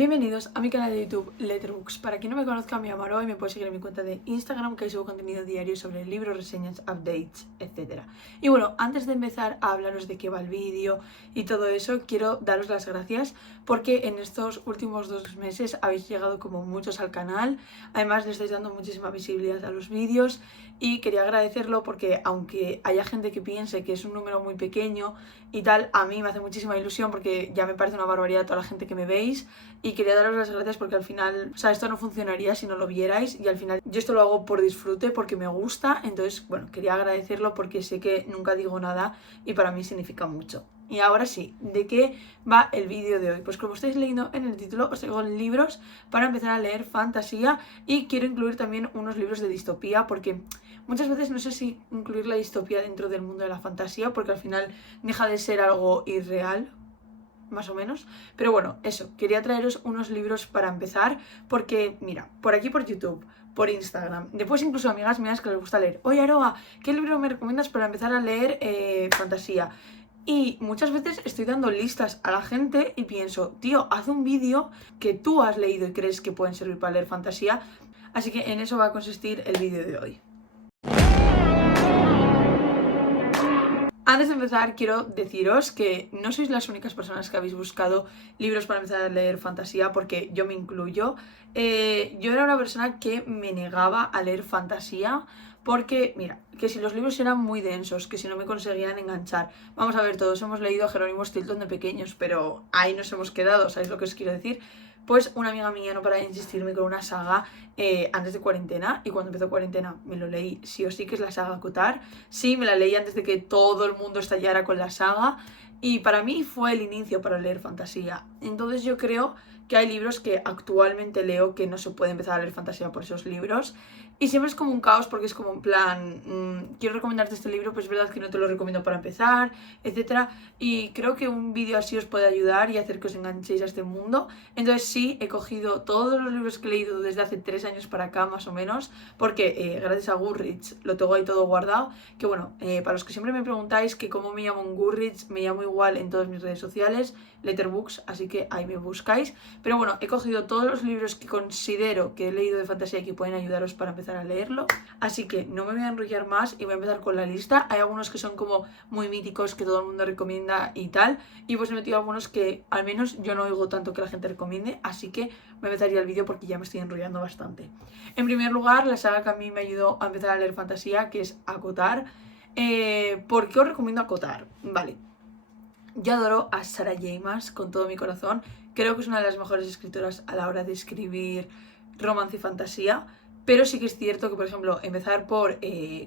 Bienvenidos a mi canal de YouTube Letterbooks. Para quien no me conozca, me llamo Aroa y me puedes seguir en mi cuenta de Instagram, que ahí subo contenido diario sobre libros, reseñas, updates, etc. Y bueno, antes de empezar a hablaros de qué va el vídeo y todo eso, quiero daros las gracias porque en estos últimos 2 meses habéis llegado como muchos al canal. Además le estáis dando muchísima visibilidad a los vídeos y quería agradecerlo porque aunque haya gente que piense que es un número muy pequeño y tal, a mí me hace muchísima ilusión porque ya me parece una barbaridad toda la gente que me veis. Y quería daros las gracias porque al final, o sea, esto no funcionaría si no lo vierais y al final yo esto lo hago por disfrute, porque me gusta. Entonces, bueno, quería agradecerlo porque sé que nunca digo nada y para mí significa mucho. Y ahora sí, ¿de qué va el vídeo de hoy? Pues como estáis leyendo en el título, os traigo libros para empezar a leer fantasía y quiero incluir también unos libros de distopía porque muchas veces no sé si incluir la distopía dentro del mundo de la fantasía porque al final deja de ser algo irreal, más o menos. Pero bueno, eso, quería traeros unos libros para empezar porque, mira, por aquí por YouTube, por Instagram, después incluso amigas mías que les gusta leer: oye Aroa, ¿qué libro me recomiendas para empezar a leer fantasía? Y muchas veces estoy dando listas a la gente y pienso, tío, haz un vídeo que tú has leído y crees que pueden servir para leer fantasía. Así que en eso va a consistir el vídeo de hoy. Antes de empezar, quiero deciros que no sois las únicas personas que habéis buscado libros para empezar a leer fantasía, porque yo me incluyo. Yo era una persona que me negaba a leer fantasía porque, mira, que si los libros eran muy densos, que si no me conseguían enganchar. Vamos a ver, todos hemos leído a Jerónimo Stilton de pequeños, pero ahí nos hemos quedado, ¿sabéis lo que os quiero decir? Pues una amiga mía no para de insistirme con una saga antes de cuarentena, y cuando empezó cuarentena me lo leí sí o sí, que es la saga Cotar. Sí, me la leí antes de que todo el mundo estallara con la saga y para mí fue el inicio para leer fantasía. Entonces yo creo que hay libros que actualmente leo que no se puede empezar a leer fantasía por esos libros y siempre es como un caos porque es como un plan, quiero recomendarte este libro, pues es verdad que no te lo recomiendo para empezar, etcétera. Y creo que un vídeo así os puede ayudar y hacer que os enganchéis a este mundo. Entonces sí, he cogido todos los libros que he leído desde hace 3 años para acá más o menos, porque gracias a Goodreads lo tengo ahí todo guardado. Que bueno, para los que siempre me preguntáis que cómo me llamo en Goodreads, me llamo igual en todas mis redes sociales, Letterbooks, así que ahí me buscáis. Pero bueno, he cogido todos los libros que considero que he leído de fantasía y que pueden ayudaros para empezar a leerlo. Así que no me voy a enrollar más y voy a empezar con la lista. Hay algunos que son como muy míticos que todo el mundo recomienda y tal, y pues he metido algunos que al menos yo no oigo tanto que la gente recomiende, así que voy a empezar ya el vídeo porque ya me estoy enrollando bastante. En primer lugar, la saga que a mí me ayudó a empezar a leer fantasía, que es Acotar. ¿Por qué os recomiendo Acotar? Vale, yo adoro a Sarah J. Maas con todo mi corazón. Creo que es una de las mejores escritoras a la hora de escribir romance y fantasía. Pero sí que es cierto que, por ejemplo, empezar por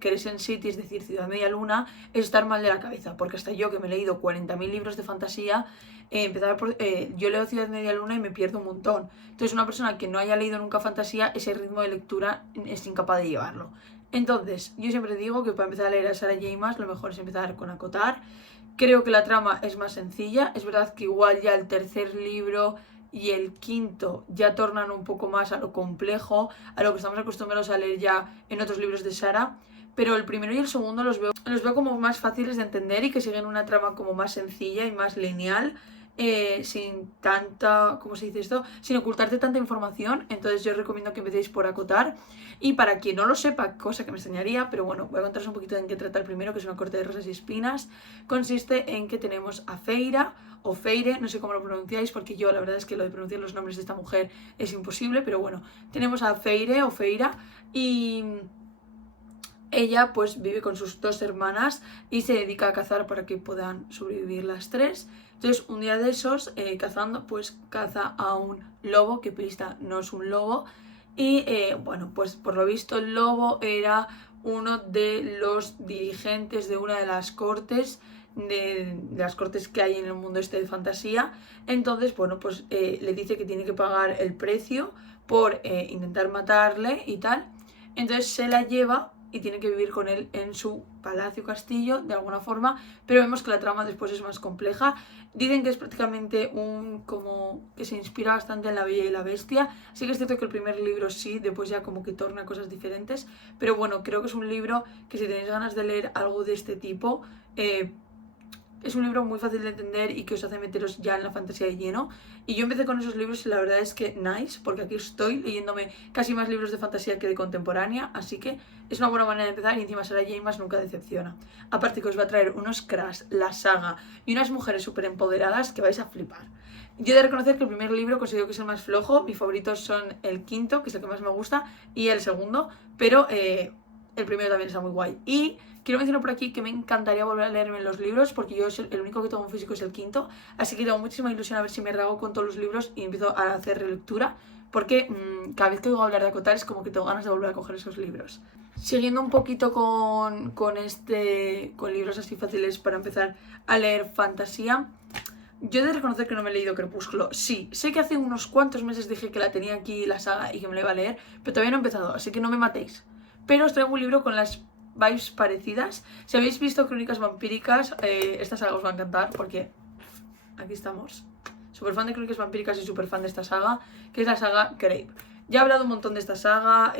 Crescent City, es decir, Ciudad Media Luna, es estar mal de la cabeza. Porque hasta yo, que me he leído 40.000 libros de fantasía, empezar por, yo leo Ciudad Media Luna y me pierdo un montón. Entonces una persona que no haya leído nunca fantasía, ese ritmo de lectura es incapaz de llevarlo. Entonces, yo siempre digo que para empezar a leer a Sarah J. Maas, lo mejor es empezar con Acotar. Creo que la trama es más sencilla. Es verdad que igual ya el tercer libro y el quinto ya tornan un poco más a lo complejo, a lo que estamos acostumbrados a leer ya en otros libros de Sarah. Pero el primero y el segundo los veo como más fáciles de entender y que siguen una trama como más sencilla y más lineal. Sin tanta, ¿cómo se dice esto? Sin ocultarte tanta información. Entonces yo os recomiendo que empecéis por Acotar. Y para quien no lo sepa, cosa que me extrañaría, pero bueno, voy a contaros un poquito en qué trata el primero, que es Una corte de rosas y espinas. Consiste en que tenemos a Feira, o Feire, no sé cómo lo pronunciáis, porque yo la verdad es que lo de pronunciar los nombres de esta mujer es imposible, pero bueno, tenemos a Feire o Feira y ella pues vive con sus 2 hermanas y se dedica a cazar para que puedan sobrevivir las 3. Entonces un día de esos, cazando, pues caza a un lobo, que pista no es un lobo. Y bueno, pues por lo visto el lobo era uno de los dirigentes de una de las cortes, de las cortes que hay en el mundo este de fantasía. Entonces, bueno, pues le dice que tiene que pagar el precio por intentar matarle y tal. Entonces se la lleva y tiene que vivir con él en su palacio castillo de alguna forma, pero vemos que la trama después es más compleja. Dicen que es prácticamente como que se inspira bastante en La Bella y la Bestia. Sí que es cierto que el primer libro sí, después ya como que torna cosas diferentes, pero bueno, creo que es un libro que si tenéis ganas de leer algo de este tipo, es un libro muy fácil de entender y que os hace meteros ya en la fantasía de lleno. Y yo empecé con esos libros y la verdad es que nice, porque aquí estoy leyéndome casi más libros de fantasía que de contemporánea, así que es una buena manera de empezar y encima Sarah J. Maas nunca decepciona. Aparte que os va a traer unos Crash, la saga y unas mujeres súper empoderadas que vais a flipar. Yo he de reconocer que el primer libro considero que es el más flojo, mis favoritos son el quinto, que es el que más me gusta, y el segundo, pero el primero también está muy guay. Y quiero mencionar por aquí que me encantaría volver a leerme los libros, porque yo el único que tengo en físico es el quinto, así que tengo muchísima ilusión a ver si me rago con todos los libros y empiezo a hacer relectura, porque cada vez que oigo hablar de Acotar es como que tengo ganas de volver a coger esos libros. Siguiendo un poquito con libros así fáciles para empezar a leer fantasía, yo he de reconocer que no me he leído Crepúsculo. Sí, sé que hace unos cuantos meses dije que la tenía aquí la saga y que me la iba a leer, pero todavía no he empezado, así que no me matéis. Pero os traigo un libro con las vibes parecidas. Si habéis visto Crónicas Vampíricas, esta saga os va a encantar porque aquí estamos. Súper fan de Crónicas Vampíricas y súper fan de esta saga, que es la saga Crave. Ya he hablado un montón de esta saga,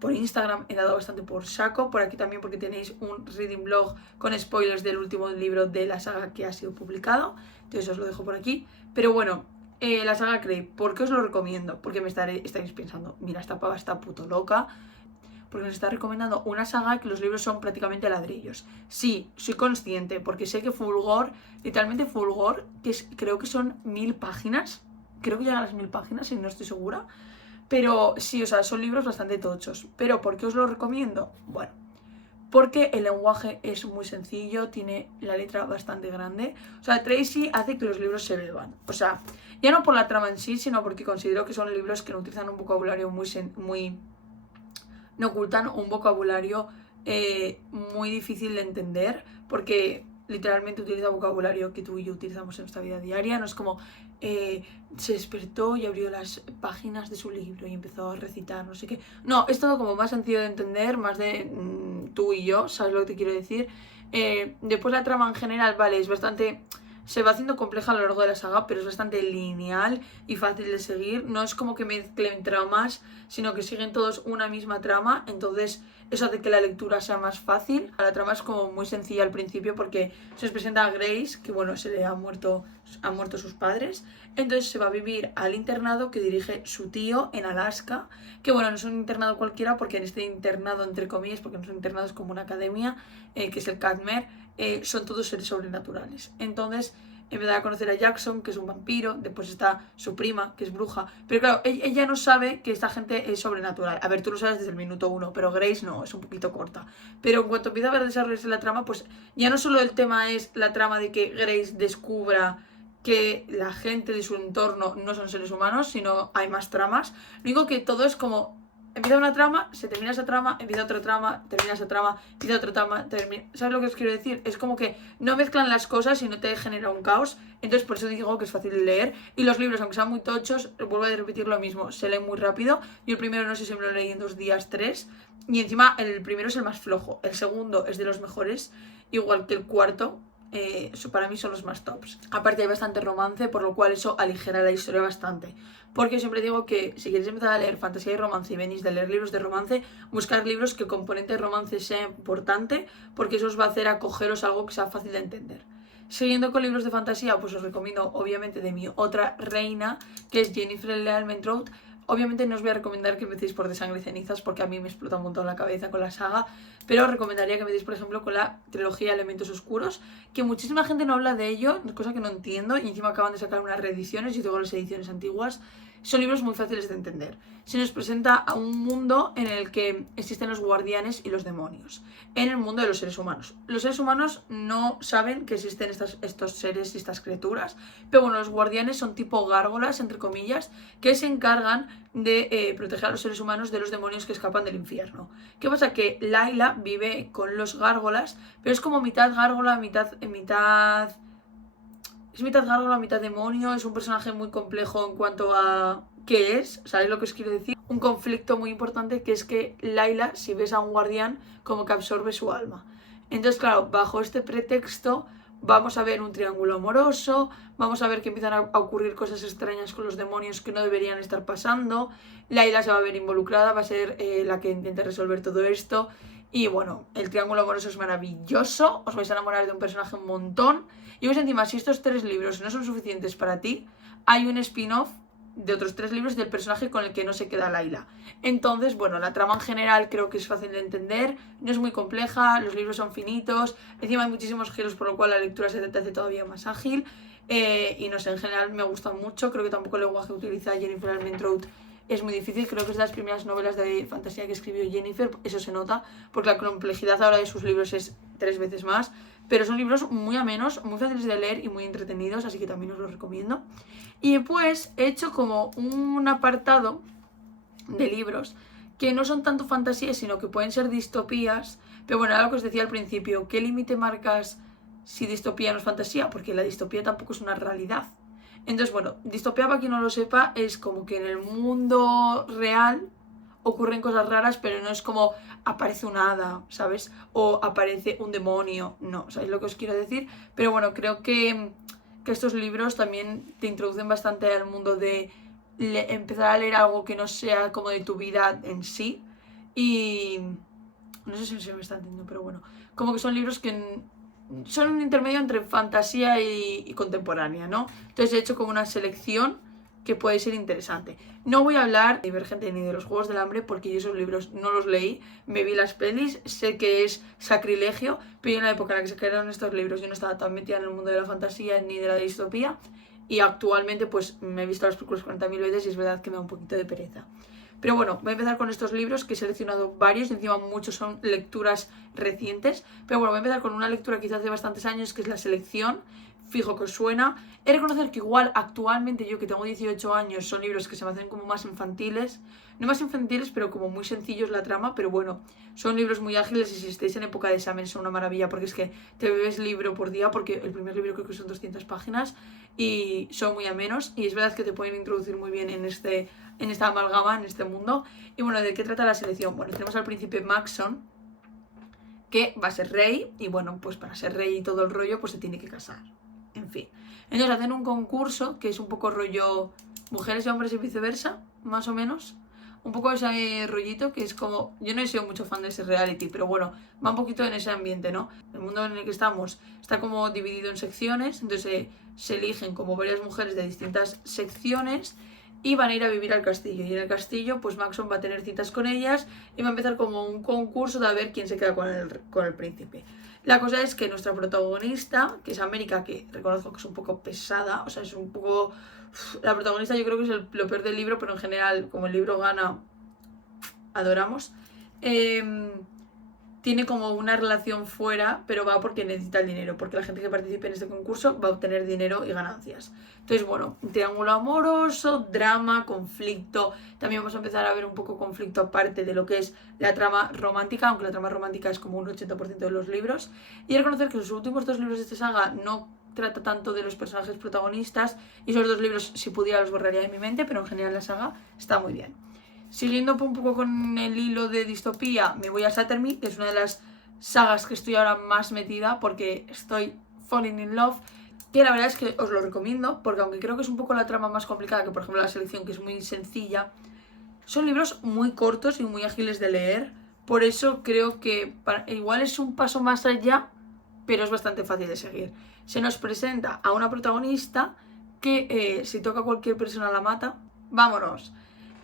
por Instagram he dado bastante por saco, por aquí también porque tenéis un reading blog con spoilers del último libro de la saga que ha sido publicado, entonces os lo dejo por aquí. Pero bueno, la saga Crave, ¿por qué os lo recomiendo? Porque estaréis pensando, mira, esta pava está puto loca, porque nos está recomendando una saga que los libros son prácticamente ladrillos. Sí, soy consciente, porque sé que Fulgor, literalmente Fulgor, creo que son 1000 páginas, creo que llegan a las 1000 páginas, y no estoy segura. Pero sí, o sea, son libros bastante tochos. ¿Pero por qué os lo recomiendo? Bueno, porque el lenguaje es muy sencillo, tiene la letra bastante grande. O sea, Tracy hace que los libros se beban. O sea, ya no por la trama en sí, sino porque considero que son libros que no utilizan un vocabulario no ocultan un vocabulario muy difícil de entender, porque literalmente utiliza vocabulario que tú y yo utilizamos en nuestra vida diaria. No es como se despertó y abrió las páginas de su libro y empezó a recitar, no sé qué. No, es todo como más sencillo de entender, más de tú y yo, ¿sabes lo que te quiero decir? Después la trama en general, vale, es bastante... Se va haciendo compleja a lo largo de la saga, pero es bastante lineal y fácil de seguir. No es como que mezclen tramas, sino que siguen todos una misma trama. Entonces eso hace que la lectura sea más fácil. La trama es como muy sencilla al principio porque se nos presenta a Grace, que bueno, se le han muerto sus padres. Entonces se va a vivir al internado que dirige su tío en Alaska. Que bueno, no es un internado cualquiera, porque en este internado, entre comillas, porque no es un internado, es como una academia, que es el Cadmer, son todos seres sobrenaturales. Entonces empezar a conocer a Jackson, que es un vampiro, después está su prima, que es bruja, pero claro, ella no sabe que esta gente es sobrenatural. A ver, tú lo sabes desde el minuto 1, pero Grace no, es un poquito corta. Pero en cuanto empieza a ver desarrollarse la trama, pues ya no solo el tema es la trama de que Grace descubra que la gente de su entorno no son seres humanos, sino hay más tramas. Lo único que todo es como... Empieza una trama, se termina esa trama, empieza otra trama, termina esa trama, empieza otra trama, termina... ¿Sabes lo que os quiero decir? Es como que no mezclan las cosas y no te genera un caos. Entonces por eso digo que es fácil de leer. Y los libros, aunque sean muy tochos, vuelvo a repetir lo mismo, se leen muy rápido. Yo el primero no sé si me lo leí en 2 días, 3. Y encima el primero es el más flojo. El segundo es de los mejores, igual que el cuarto. Para mí son los más tops. Aparte hay bastante romance, por lo cual eso aligera la historia bastante. Porque yo siempre digo que si queréis empezar a leer fantasía y romance y venís de leer libros de romance, buscar libros que el componente de romance sea importante, porque eso os va a hacer acogeros a algo que sea fácil de entender. Siguiendo con libros de fantasía, pues os recomiendo obviamente de mi otra reina, que es Jennifer Leal Montrout. Obviamente no os voy a recomendar que empecéis por De Sangre y Cenizas, porque a mí me explota un montón la cabeza con la saga, pero os recomendaría que empecéis, por ejemplo, con la trilogía Elementos Oscuros, que muchísima gente no habla de ello, cosa que no entiendo, y encima acaban de sacar unas reediciones, yo tengo las ediciones antiguas. Son libros muy fáciles de entender. Se nos presenta a un mundo en el que existen los guardianes y los demonios, en el mundo de los seres humanos. Los seres humanos no saben que existen estos seres y estas criaturas, pero bueno, los guardianes son tipo gárgolas, entre comillas, que se encargan de proteger a los seres humanos de los demonios que escapan del infierno. ¿Qué pasa? Que Layla vive con los gárgolas, pero es como mitad gárgola, mitad... Es mitad gárgola, mitad demonio, es un personaje muy complejo en cuanto a qué es, ¿sabéis lo que os quiero decir? Un conflicto muy importante, que es que Layla, si ves a un guardián, como que absorbe su alma. Entonces, claro, bajo este pretexto vamos a ver un triángulo amoroso, vamos a ver que empiezan a ocurrir cosas extrañas con los demonios que no deberían estar pasando. Layla se va a ver involucrada, va a ser la que intente resolver todo esto. Y bueno, el triángulo amoroso es maravilloso, os vais a enamorar de un personaje un montón. Y pues encima, si estos 3 libros no son suficientes para ti, hay un spin-off de otros 3 libros del personaje con el que no se queda Layla. Entonces, bueno, la trama en general creo que es fácil de entender, no es muy compleja, los libros son finitos, encima hay muchísimos giros por lo cual la lectura se te hace todavía más ágil. Y no sé, en general me gustan mucho, creo que tampoco el lenguaje que utiliza Jennifer Armentrout es muy difícil, creo que es de las primeras novelas de fantasía que escribió Jennifer, eso se nota, porque la complejidad ahora de sus libros es 3 veces más, pero son libros muy amenos, muy fáciles de leer y muy entretenidos, así que también os los recomiendo. Y pues he hecho como un apartado de libros que no son tanto fantasías, sino que pueden ser distopías, pero bueno, era lo que os decía al principio, ¿qué límite marcas si distopía no es fantasía? Porque la distopía tampoco es una realidad. Entonces, bueno, distopía, para quien no lo sepa, es como que en el mundo real ocurren cosas raras, pero no es como aparece una hada, ¿sabes? O aparece un demonio, no, ¿sabéis lo que os quiero decir? Pero bueno, creo que estos libros también te introducen bastante al mundo de empezar a leer algo que no sea como de tu vida en sí. Y no sé si se me está entendiendo, pero bueno, como que son libros que son un intermedio entre fantasía y contemporánea, ¿no? Entonces he hecho como una selección que puede ser interesante. No voy a hablar de Divergente ni de los Juegos del Hambre porque yo esos libros no los leí, me vi las pelis, sé que es sacrilegio, pero en la época en la que se crearon estos libros yo no estaba tan metida en el mundo de la fantasía ni de la distopía y actualmente pues me he visto las películas 40.000 veces y es verdad que me da un poquito de pereza. Pero bueno, voy a empezar con estos libros que he seleccionado varios, y encima muchos son lecturas recientes. Pero bueno, voy a empezar con una lectura que hice hace bastantes años, que es La Selección. Fijo que os suena. He de reconocer que igual actualmente yo que tengo 18 años son libros que se me hacen como más infantiles. No más infantiles, pero como muy sencillos la trama. Pero bueno, son libros muy ágiles y si estáis en época de examen son una maravilla porque es que te bebes libro por día porque el primer libro creo que son 200 páginas y son muy amenos. Y es verdad que te pueden introducir muy bien en esta amalgama, en este mundo. Y bueno, ¿de qué trata La Selección? Bueno, tenemos al príncipe Maxon, que va a ser rey, y bueno, pues para ser rey y todo el rollo, pues se tiene que casar. En fin. Entonces hacen un concurso que es un poco rollo mujeres y hombres y viceversa, más o menos. Un poco ese rollito que es como... Yo no he sido mucho fan de ese reality, pero bueno, va un poquito en ese ambiente, ¿no? El mundo en el que estamos está como dividido en secciones, entonces se eligen como varias mujeres de distintas secciones y van a ir a vivir al castillo. Y en el castillo, pues Maxon va a tener citas con ellas y va a empezar como un concurso de a ver quién se queda con el príncipe. La cosa es que nuestra protagonista, que es América, que reconozco que es un poco pesada, o sea, es un poco... La protagonista yo creo que es lo peor del libro, pero en general, como el libro gana, adoramos. Tiene como una relación fuera, pero va porque necesita el dinero, porque la gente que participe en este concurso va a obtener dinero y ganancias. Entonces, bueno, triángulo amoroso, drama, conflicto. También vamos a empezar a ver un poco conflicto aparte de lo que es la trama romántica, aunque la trama romántica es como un 80% de los libros. Y reconocer que los últimos 2 libros de esta saga no trata tanto de los personajes protagonistas, y esos 2 libros, si pudiera, los borraría de mi mente, pero en general la saga está muy bien. Siguiendo un poco con el hilo de distopía, me voy a Saturn, que es una de las sagas que estoy ahora más metida porque estoy falling in love, que la verdad es que os lo recomiendo, porque aunque creo que es un poco la trama más complicada que por ejemplo La Selección, que es muy sencilla, son libros muy cortos y muy ágiles de leer, por eso creo que igual es un paso más allá, pero es bastante fácil de seguir. Se nos presenta a una protagonista que si toca a cualquier persona la mata, vámonos.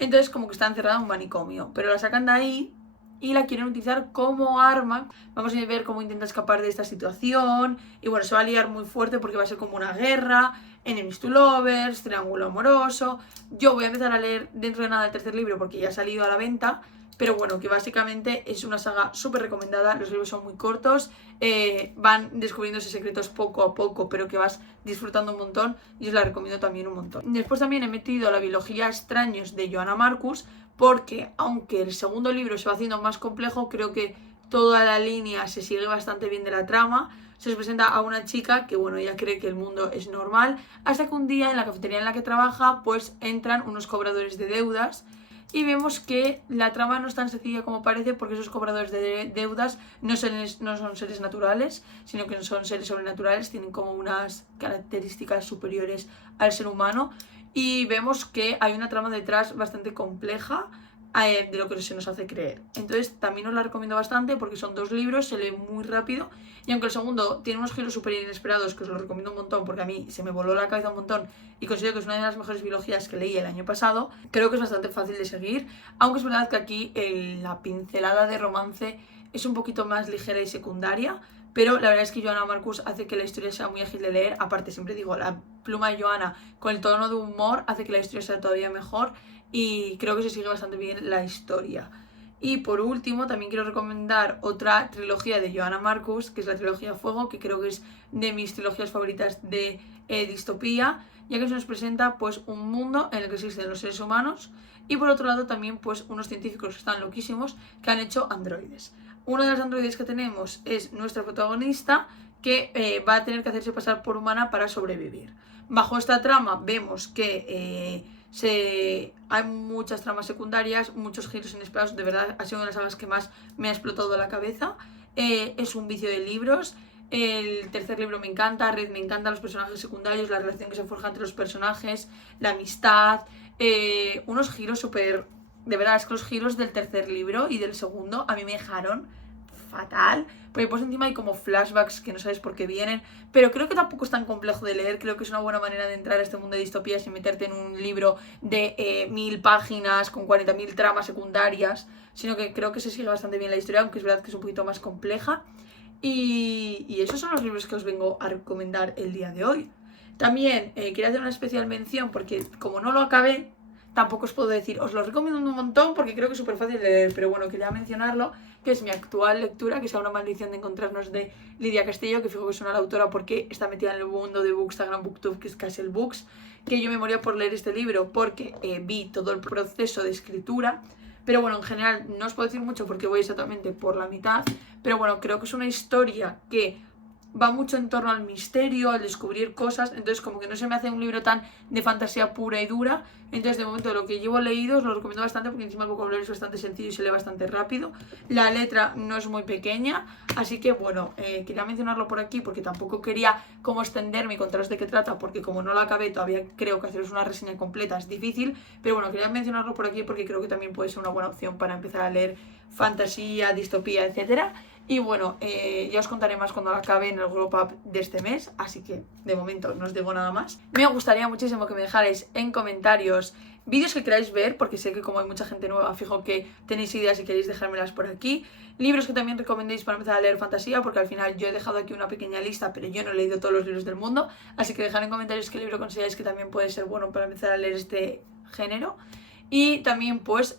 Entonces como que está encerrada en un manicomio, pero la sacan de ahí y la quieren utilizar como arma. Vamos a ver cómo intenta escapar de esta situación y bueno, se va a liar muy fuerte porque va a ser como una guerra, enemies to lovers, triángulo amoroso. Yo voy a empezar a leer dentro de nada el 3er libro porque ya ha salido a la venta, pero bueno, que básicamente es una saga súper recomendada. Los libros son muy cortos, van descubriéndose secretos poco a poco, pero que vas disfrutando un montón y os la recomiendo también un montón. Después también he metido la biología extraños de Johanna Marcus, porque aunque el segundo libro se va haciendo más complejo, creo que toda la línea se sigue bastante bien de la trama. Se os presenta a una chica que, bueno, ella cree que el mundo es normal, hasta que un día en la cafetería en la que trabaja, pues entran unos cobradores de deudas y vemos que la trama no es tan sencilla como parece, porque esos cobradores de deudas no son seres naturales, sino que son seres sobrenaturales, tienen como unas características superiores al ser humano y vemos que hay una trama detrás bastante compleja, de lo que se nos hace creer. Entonces también os la recomiendo bastante porque son 2 libros, se lee muy rápido y aunque el segundo tiene unos giros súper inesperados, que os lo recomiendo un montón porque a mí se me voló la cabeza un montón y considero que es una de las mejores biologías que leí el año pasado, creo que es bastante fácil de seguir, aunque es verdad que aquí la pincelada de romance es un poquito más ligera y secundaria, pero la verdad es que Johanna Marcus hace que la historia sea muy ágil de leer. Aparte, siempre digo, la pluma de Johanna con el tono de humor hace que la historia sea todavía mejor y creo que se sigue bastante bien la historia. Y por último, también quiero recomendar otra trilogía de Johanna Marcus, que es la trilogía Fuego, que creo que es de mis trilogías favoritas de distopía, ya que se nos presenta pues un mundo en el que existen los seres humanos y por otro lado también pues unos científicos que están loquísimos que han hecho androides. Uno de los androides que tenemos es nuestra protagonista, que va a tener que hacerse pasar por humana para sobrevivir. Bajo esta trama vemos que hay muchas tramas secundarias, muchos giros inesperados. De verdad ha sido una de las sagas que más me ha explotado la cabeza. Es un vicio de libros. El tercer libro me encanta, Red me encanta, los personajes secundarios, la relación que se forja entre los personajes, la amistad, unos giros súper... De verdad, es que los giros del tercer libro y del segundo a mí me dejaron fatal, porque pues encima hay como flashbacks que no sabes por qué vienen, pero creo que tampoco es tan complejo de leer, creo que es una buena manera de entrar a este mundo de distopías y meterte en un libro de 1000 páginas con 40.000 tramas secundarias, sino que creo que se sigue bastante bien la historia, aunque es verdad que es un poquito más compleja. Y esos son los libros que os vengo a recomendar el día de hoy. También quería hacer una especial mención porque como no lo acabé, tampoco os puedo decir, os lo recomiendo un montón porque creo que es súper fácil de leer, pero bueno, quería mencionarlo, que es mi actual lectura, que es Una maldición de encontrarnos, de Lidia Castillo, que fijo que es una autora porque está metida en el mundo de Bookstagram, Booktube, que es Castle Books, que yo me moría por leer este libro porque vi todo el proceso de escritura. Pero bueno, en general no os puedo decir mucho porque voy exactamente por la mitad. Pero bueno, creo que es una historia que va mucho en torno al misterio, al descubrir cosas. Entonces como que no se me hace un libro tan de fantasía pura y dura. Entonces de momento lo que llevo leído os lo recomiendo bastante porque encima el vocabulario es bastante sencillo y se lee bastante rápido. La letra no es muy pequeña. Así que bueno, quería mencionarlo por aquí porque tampoco quería como extenderme y contaros de qué trata, porque como no lo acabé todavía creo que haceros una reseña completa es difícil. Pero bueno, quería mencionarlo por aquí porque creo que también puede ser una buena opción para empezar a leer fantasía, distopía, etcétera. Y bueno, ya os contaré más cuando la acabe en el Group Up de este mes, así que de momento no os digo nada más. Me gustaría muchísimo que me dejarais en comentarios vídeos que queráis ver, porque sé que como hay mucha gente nueva, fijo que tenéis ideas y queréis dejármelas por aquí. Libros que también recomendéis para empezar a leer fantasía, porque al final yo he dejado aquí una pequeña lista, pero yo no he leído todos los libros del mundo, así que dejad en comentarios qué libro consideráis que también puede ser bueno para empezar a leer este género. Y también pues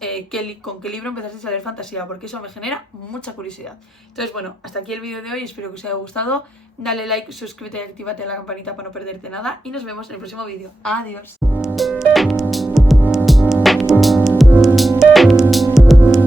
con qué libro empezasteis a leer fantasía, porque eso me genera mucha curiosidad. Entonces bueno, hasta aquí el vídeo de hoy, espero que os haya gustado. Dale like, suscríbete y actívate la campanita para no perderte nada y nos vemos en el próximo vídeo. Adiós.